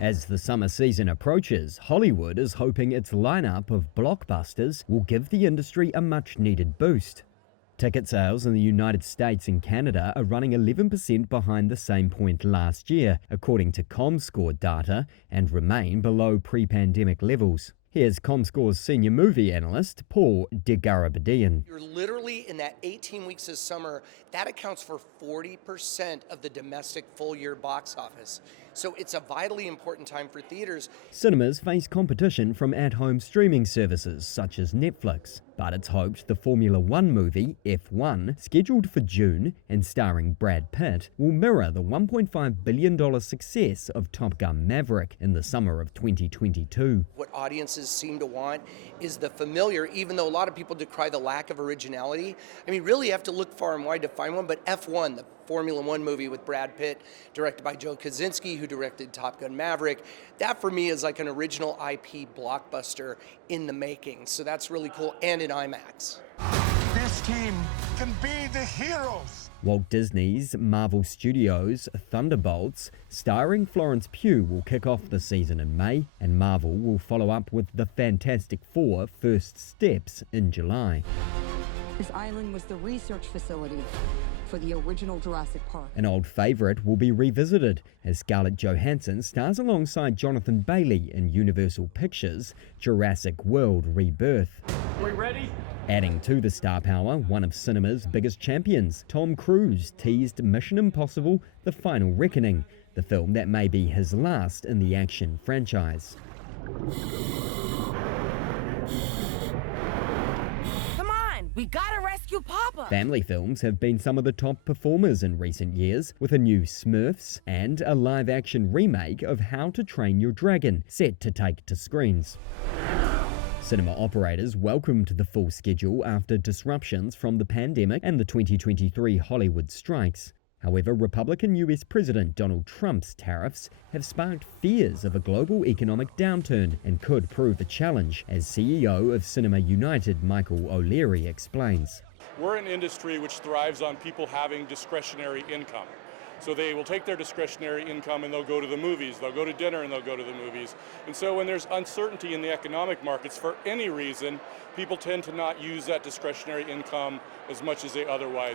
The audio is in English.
As the summer season approaches, Hollywood is hoping its lineup of blockbusters will give the industry a much-needed boost. Ticket sales in the United States and Canada are running 11% behind the same point last year, according to ComScore data, and remain below pre-pandemic levels. Here's ComScore's senior movie analyst, Paul DeGarabedian. You're literally in that 18 weeks of summer, that accounts for 40% of the domestic full-year box office. So it's a vitally important time for theaters. Cinemas face competition from at-home streaming services such as Netflix, but it's hoped the Formula One movie, F1, scheduled for June and starring Brad Pitt, will mirror the $1.5 billion success of Top Gun Maverick in the summer of 2022. What audiences seem to want is the familiar, even though a lot of people decry the lack of originality. I mean, really you have to look far and wide to find one, but F1, the Formula One movie with Brad Pitt, directed by Joe Kosinski, who directed Top Gun Maverick, that for me is like an original IP blockbuster in the making. So that's really cool, and in IMAX. This team can be the heroes. Walt Disney's Marvel Studios' Thunderbolts, starring Florence Pugh, will kick off the season in May, and Marvel will follow up with the Fantastic Four First Steps in July. This island was the research facility for the original Jurassic Park. An old favourite will be revisited as Scarlett Johansson stars alongside Jonathan Bailey in Universal Pictures' Jurassic World Rebirth. We ready? Adding to the star power, one of cinema's biggest champions, Tom Cruise, teased Mission Impossible: The Final Reckoning, the film that may be his last in the action franchise. We gotta rescue Papa! Family films have been some of the top performers in recent years, with a new Smurfs and a live-action remake of How to Train Your Dragon set to take to screens. Cinema operators welcomed the full schedule after disruptions from the pandemic and the 2023 Hollywood strikes. However, Republican US President Donald Trump's tariffs have sparked fears of a global economic downturn and could prove a challenge, as CEO of Cinema United Michael O'Leary explains. We're an industry which thrives on people having discretionary income. So they will take their discretionary income and they'll go to the movies, they'll go to dinner and they'll go to the movies. And so when there's uncertainty in the economic markets for any reason, people tend to not use that discretionary income as much as they otherwise